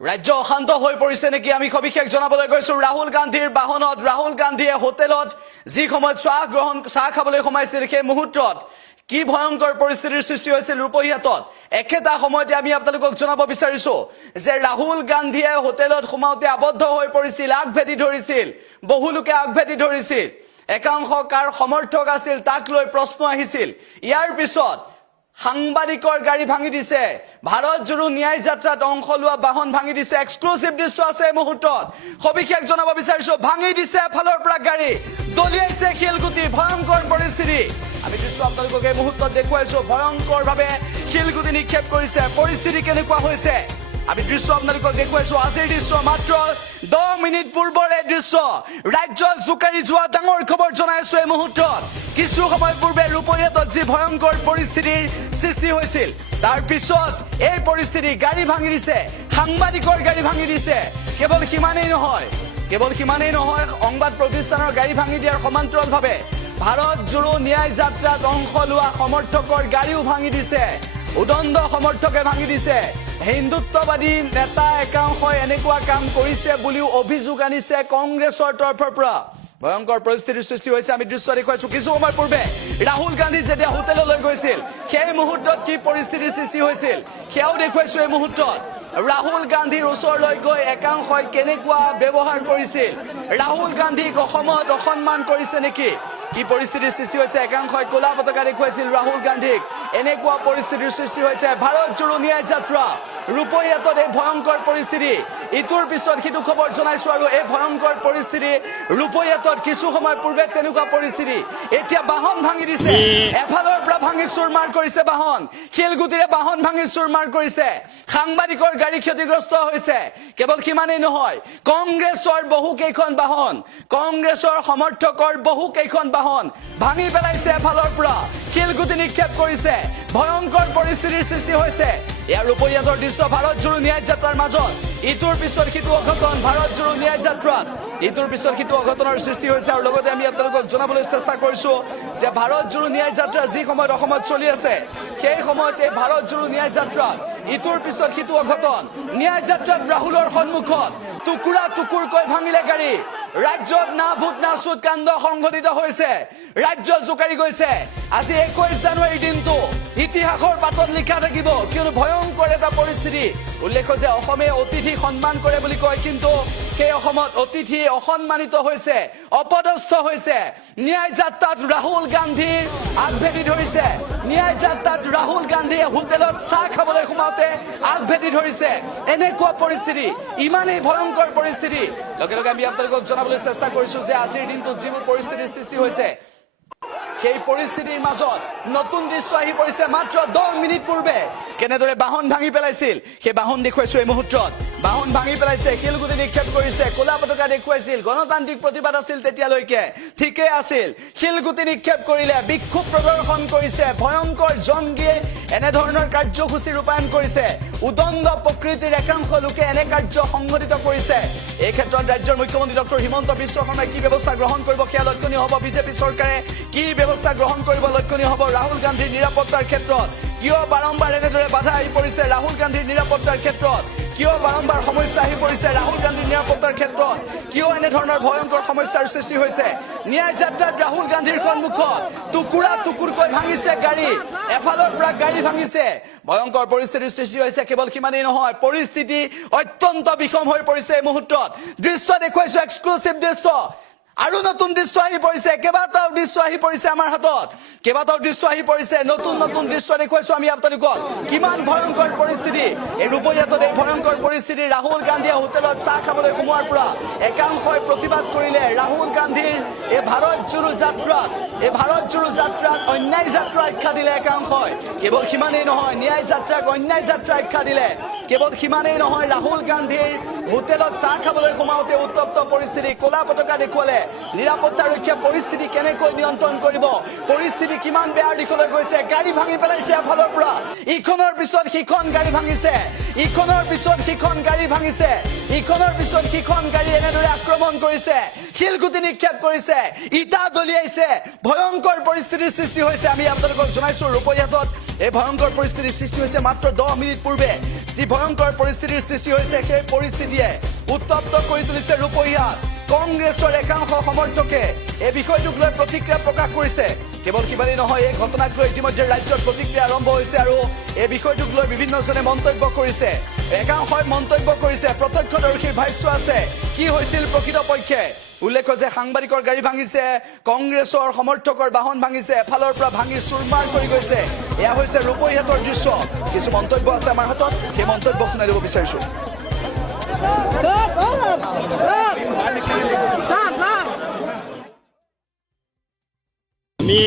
ৰাজ্য অশান্ত হৈ পৰিছে নেকি আমি সবিশেষ জনাবলৈ গৈছো ৰাহুল গান্ধীৰ বাহনত ৰাহুল গান্ধীয়ে হোটেলত যি সময়ত চাহ খাবলৈ সোমাইছিল সেই মুহূৰ্তত কি ভয়ংকৰ পৰিস্থিতিৰ সৃষ্টি হৈছিল ৰূপহীহাটত একেটা সময়তে আমি আপোনালোকক জনাব বিচাৰিছো যে ৰাহুল গান্ধীয়ে হোটেলত সোমাওতে আবদ্ধ হৈ পৰিছিল আগভেটি ধৰিছিল বহু লোকে আগভেটি ধৰিছিল একাংশ কাৰ সমৰ্থক আছিল তাক লৈ প্ৰশ্ন আহিছিল ইয়াৰ পিছত সাংবাদিকৰ গাড়ী ভাঙি দিছে ভাৰত জোৰো ন্যায় যাত্ৰাত অংশ লোৱা বাহন ভাঙি দিছে এক্সক্লুসিভ দৃশ্য আছে মুহূৰ্তত সবিশেষ জনাব বিচাৰিছো ভাঙি দিছে এফালৰ পৰা গাড়ী দলিয়াইছে শিলগুটি ভয়ংকৰ পৰিস্থিতি আমি দৃশ্য আপোনালোকক এই মুহূৰ্তত দেখুৱাইছো ভয়ংকৰভাৱে শিলগুটি নিক্ষেপ কৰিছে পৰিস্থিতি কেনেকুৱা হৈছে আমি দৃশ্য আপোনালোকক দেখুৱাইছো আজিৰ দৃশ্য মাত্ৰ 10 মিনিট পূৰ্বৰে দৃশ্য ৰাজ্য জুকাৰি যোৱা ডাঙৰ খবৰ জনাইছো এই মুহূৰ্তত কিছু সময় পূৰ্বে ৰূপহীহাটত যি ভয়ংকৰ পৰিস্থিতিৰ সৃষ্টি হৈছিল তাৰ পিছত এই পৰিস্থিতি গাড়ী ভাঙি দিছে সাংবাদিকৰ গাড়ী ভাঙি দিছে কেৱল সিমানেই নহয় সংবাদ প্ৰতিষ্ঠানৰ গাড়ী ভাঙি দিয়াৰ সমান্তৰালভাৱে ভাৰত জোৰো ন্যায় যাত্ৰাত অংশ লোৱা সমৰ্থকৰ গাড়ীও ভাঙি দিছে উদণ্ড সমৰ্থকে ভাঙি দিছে হিন্দুত্ববাদী নেতা একাংশই এনেকুৱা কাম কৰিছে বুলিও অভিযোগ আনিছে কংগ্ৰেছৰ তৰফৰ পৰা ভয়ংকৰ পৰিস্থিতিৰ সৃষ্টি হৈছে আমি দৃশ্য দেখুৱাইছো কিছু সময় পূৰ্বে ৰাহুল গান্ধী যেতিয়া হোটেললৈ গৈছিল সেই মুহূৰ্তত কি পৰিস্থিতিৰ সৃষ্টি হৈছিল সেয়াও দেখুৱাইছো এই মুহূৰ্তত ৰাহুল গান্ধীৰ ওচৰলৈ গৈ একাংশই কেনেকুৱা ব্যৱহাৰ কৰিছিল ৰাহুল গান্ধীক অসমত অসন্মান কৰিছে নেকি কি পৰিস্থিতিৰ সৃষ্টি হৈছে একাংশই কলা পতাকা দেখুৱাইছিল ৰাহুল গান্ধীক এনেকুৱা পৰিস্থিতিৰ সৃষ্টি হৈছে ভাৰত জোৰো ন্যায় যাত্ৰা ৰূপহীহাটত এই ভয়ংকৰ পৰিস্থিতি ইটোৰ পিছত সিটো খবৰ জনাইছো আৰু এই ভয়ংকৰ পৰিস্থিতি ৰূপহীহাটত কিছু সময় পূৰ্বে তেনেকুৱা পৰিস্থিতি এতিয়া বাহন ভাঙি দিছে এফালৰ পৰা ভাঙি চুৰমাৰ কৰিছে বাহন শিলগুটিৰে বাহন ভাঙি চুৰমাৰ কৰিছে সাংবাদিকৰ গাড়ী ক্ষতিগ্ৰস্ত হৈছে কেৱল সিমানেই নহয় কংগ্ৰেছৰ বহুকেইখন বাহন কংগ্ৰেছৰ সমৰ্থকৰ বহুকেইখন বাহন ভাঙি পেলাইছে এফালৰ পৰা শিলগুটি নিক্ষেপ কৰিছে ভয়ংকৰ পৰিস্থিতিৰ সৃষ্টি হৈছে ইয়াৰ ৰূপহীহাটৰ দৃশ্য ভাৰত জোৰো ন্যায় যাত্ৰাৰ মাজত ইটোৰ পিছত সিটো অঘটন ভাৰত জোৰো ন্যায় যাত্ৰাত ইটোৰ পিছত সিটো অঘটনৰ সৃষ্টি হৈছে আৰু লগতে আমি আপোনালোকক জনাবলৈ চেষ্টা কৰিছো যে ভাৰত জোৰো ন্যায় যাত্ৰা যি সময়ত অসমত চলি আছে সেই সময়তে ভাৰত জোৰো ন্যায় যাত্ৰাত ইটোৰ পিছত সিটো অঘটন ন্যায় যাত্ৰাত ৰাহুলৰ সন্মুখত টুকুৰা টুকুৰকৈ ভাঙিলে গাড়ী ৰাজ্যত না ভূত না চুত কাণ্ড সংঘটিত হৈছে ৰাজ্য জোকাৰি গৈছে আজি 21 জানুৱাৰী দিনটো ইতিহাসৰ পাতত লিখা থাকিব কিয়নো ভয়ংকৰ এটা পৰিস্থিতি উল্লেখ্য যে অসমে অতিথি সন্মান কৰে বুলি কয় কিন্তু সেই অসমত অতিথি অসন্মানিত হৈছে অপদস্থ হৈছে ন্যায় যাত্ৰাত ৰাহুল গান্ধীৰ আগভেটি ধৰিছে ন্যায় যাত্ৰাত ৰাহুল গান্ধীয়ে হোটেলত চাহ খাবলৈ সোমাওতে আগভেটি ধৰিছে এনেকুৱা পৰিস্থিতি ইমানেই ভয়ংকৰ পৰিস্থিতি লগে লগে আমি আপোনালোকক জনাবলৈ চেষ্টা কৰিছো যে আজিৰ দিনটোত যিবোৰ পৰিস্থিতিৰ সৃষ্টি হৈছে সেই পৰিস্থিতিৰ মাজত নতুন দৃশ্য আহি পৰিছে মাত্ৰ 10 মিনিট পূৰ্বে কেনেদৰে বাহন ভাঙি পেলাইছিল সেই বাহন দেখুৱাইছো এই মুহূৰ্তত বাহন ভাঙি পেলাইছে শিলগুটি নিক্ষেপ কৰিছে কলা পতাকা দেখুৱাইছিল গণতান্ত্ৰিক প্ৰতিবাদ আছিল তেতিয়ালৈকে ঠিকে আছিল শিলগুটি নিক্ষেপ কৰিলে বিক্ষোভ প্ৰদৰ্শন কৰিছে ভয়ংকৰ জংগীয়ে এনেধৰণৰ কাৰ্যসূচী ৰূপায়ণ কৰিছে উদণ্ড প্ৰকৃতিৰ একাংশ লোকে এনে কাৰ্য সংঘটিত কৰিছে এই ক্ষেত্ৰত ৰাজ্যৰ মুখ্যমন্ত্ৰী ডক্টৰ হিমন্ত বিশ্ব শৰ্মাই কি ব্যৱস্থা গ্ৰহণ কৰিব সেয়া লক্ষণীয় হ'ব বিজেপি চৰকাৰে কি ব্যৱস্থা গ্ৰহণ কৰিব লক্ষণীয় হ'ব ৰাহুল গান্ধীৰ নিৰাপত্তাৰ ক্ষেত্ৰত কিয় বাৰম্বাৰ এনেদৰে বাধা আহি পৰিছে ৰাহুল গান্ধীৰ নিৰাপত্তাৰ ক্ষেত্ৰত কিয় বাৰম্বাৰ সমস্যা আহি পৰিছে ৰাহুল গান্ধীৰ নিৰাপত্তাৰ ক্ষেত্ৰত কিয় এনেধৰণৰ ভয়ংকৰ সমস্যাৰ সৃষ্টি হৈছে ন্যায় যাত্ৰাত ৰাহুল গান্ধীৰ সন্মুখত টুকুৰা টুকুৰকৈ ভাঙিছে গাড়ী এফালৰ পৰা গাড়ী ভাঙিছে ভয়ংকৰ পৰিস্থিতিৰ সৃষ্টি হৈছে কেৱল সিমানেই নহয় পৰিস্থিতি অত্যন্ত বিষম হৈ পৰিছে এই মুহূৰ্তত দৃশ্য দেখুৱাইছো এক্সক্লুসিভ দৃশ্য আৰু নতুন দৃশ্য আহি পৰিছে কেইবাটাও দৃশ্য আহি পৰিছে আমাৰ হাতত কেইবাটাও দৃশ্য আহি পৰিছে নতুন নতুন দৃশ্য দেখুৱাইছো আমি আপোনালোকক কিমান ভয়ংকৰ পৰিস্থিতি এই ৰূপহীহাটত এই ভয়ংকৰ পৰিস্থিতি ৰাহুল গান্ধীয়ে হোটেলত চাহ খাবলৈ সোমোৱাৰ পৰা একাংশই প্ৰতিবাদ কৰিলে ৰাহুল গান্ধীৰ এই ভাৰত জোৰো যাত্ৰাত অন্যায় যাত্ৰা আখ্যা দিলে একাংশই কেৱল সিমানেই নহয় ন্যায় যাত্ৰাক অন্যায় যাত্ৰা আখ্যা দিলে কেৱল সিমানেই নহয় ৰাহুল গান্ধীৰ হোটেলত চাহ খাবলৈ সোমাওতে উত্তপ্ত পৰিস্থিতি কলা পতাকা দেখুৱালে নিৰাপত্তাৰক্ষীয়ে পৰিস্থিতি কেনেকৈ নিয়ন্ত্ৰণ কৰিব পৰিস্থিতি কিমান বেয়া দিশলৈ গৈছে গাড়ী ভাঙি পেলাইছে এফালৰ পৰা ইখনৰ পিছত সিখন গাড়ী ভাঙিছে ইখনৰ পিছত সিখন গাড়ী ভাঙিছে ইখনৰ পিছত সিখন গাড়ী এনেদৰে আক্ৰমণ কৰিছে শিলগুটি নিক্ষেপ কৰিছে ইটা দলিয়াইছে ভয়ংকৰ পৰিস্থিতিৰ সৃষ্টি হৈছে আমি আপোনালোকক জনাইছো ৰূপহীহাটত এই ভয়ংকৰ পৰিস্থিতিৰ সৃষ্টি হৈছে মাত্ৰ 10 মিনিট পূৰ্বে যি ভয়ংকৰ পৰিস্থিতিৰ সৃষ্টি হৈছে সেই পৰিস্থিতিয়ে উত্তপ্ত কৰি তুলিছে ৰূপহীয়াত কংগ্ৰেছৰ একাংশ সমৰ্থকে এই বিষয়টোক লৈ প্ৰতিক্ৰিয়া প্ৰকাশ কৰিছে কেৱল কিবালেই নহয় এই ঘটনাক লৈ ইতিমধ্যে ৰাজ্যত প্ৰতিক্ৰিয়া আৰম্ভ হৈছে আৰু এই বিষয়টোক লৈ বিভিন্নজনে মন্তব্য কৰিছে একাংশই মন্তব্য কৰিছে প্ৰত্যক্ষদৰ্শীৰ ভাষ্য আছে কি হৈছিল প্ৰকৃতপক্ষে উল্লেখ্য যে সাংবাদিকৰ গাড়ী ভাঙিছে কংগ্ৰেছৰ সমৰ্থকৰ বাহন ভাঙিছে এফালৰ পৰা ভাঙি চুৰমাৰ কৰি গৈছে এয়া হৈছে ৰূপহীয়াতৰ দৃশ্য কিছু মন্তব্য আছে আমাৰ হাতত সেই মন্তব্য শুনাই দিব বিচাৰিছো আমি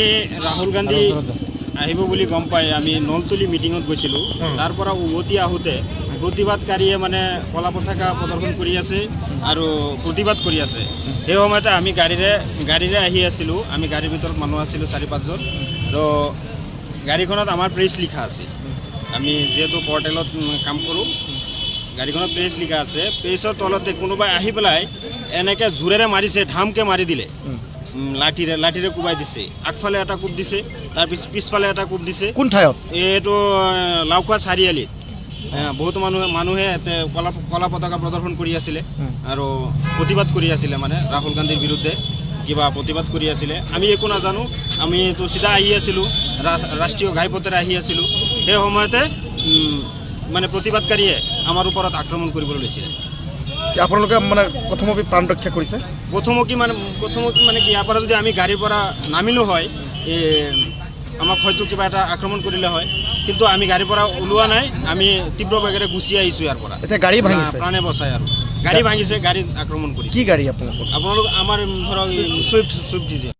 ৰাহুল গান্ধী আহিব বুলি গম পাই আমি নলতলি মিটিঙত গৈছিলোঁ তাৰ পৰা উভতি আহোঁতে প্ৰতিবাদকাৰীয়ে মানে কলা পতাকা প্ৰদৰ্শন কৰি আছে আৰু প্ৰতিবাদ কৰি আছে সেই সময়তে আমি গাড়ীৰে আহি আছিলোঁ আমি গাড়ীৰ ভিতৰত মানুহ আছিলোঁ 4-5জন তো গাড়ীখনত আমাৰ প্ৰেছ লিখা আছে আমি যিহেতু পৰ্টেলত কাম কৰোঁ গাড়ীখনত প্ৰেছ লিখা আছে প্ৰেছৰ তলতে কোনোবাই আহি পেলাই এনেকৈ জোৰেৰে মাৰিছে ধামকে মাৰি দিলে লাঠিৰে কোবাই দিছে আগফালে এটা কোব দিছে তাৰ পিছফালে এটা কোব দিছে কোন ঠাইত এইটো লাউখোৱা চাৰিআলিত বহুত মানুহে কলা পতাকা প্ৰদৰ্শন কৰি আছিলে আৰু প্ৰতিবাদ কৰি আছিলে মানে ৰাহুল গান্ধীৰ বিৰুদ্ধে কিবা প্ৰতিবাদ কৰি আছিলে আমি একো নাজানো আমিতো চিধা আহি আছিলোঁ ৰাষ্ট্ৰীয় ঘাইপথেৰে আহি আছিলোঁ সেই সময়তে মানে প্ৰতিবাদকাৰীয়ে আমাৰ ওপৰত আক্ৰমণ কৰিবলৈ লৈছিলে আপোনালোকে মানে প্ৰথমতে প্ৰাণ ৰক্ষা কৰিছে প্ৰথমকি মানে কি ইয়াৰ পৰা যদি আমি গাড়ীৰ পৰা নামিলোঁ হয় আমাক হয়তো কিবা এটা আক্ৰমণ কৰিলে হয় কিন্তু আমি গাড়ীৰ পৰা ওলোৱা নাই আমি তীব্ৰ বেগেৰে গুচি আহিছোঁ ইয়াৰ পৰা এতিয়া গাড়ী ভাঙিছে প্ৰাণে বচাই আৰু গাড়ী ভাঙিছে গাড়ীত আক্ৰমণ কৰিছে কি গাড়ী আপোনালোকৰ আপোনালোক আমাৰ ধৰক চুইফ্ট ডিজায়াৰ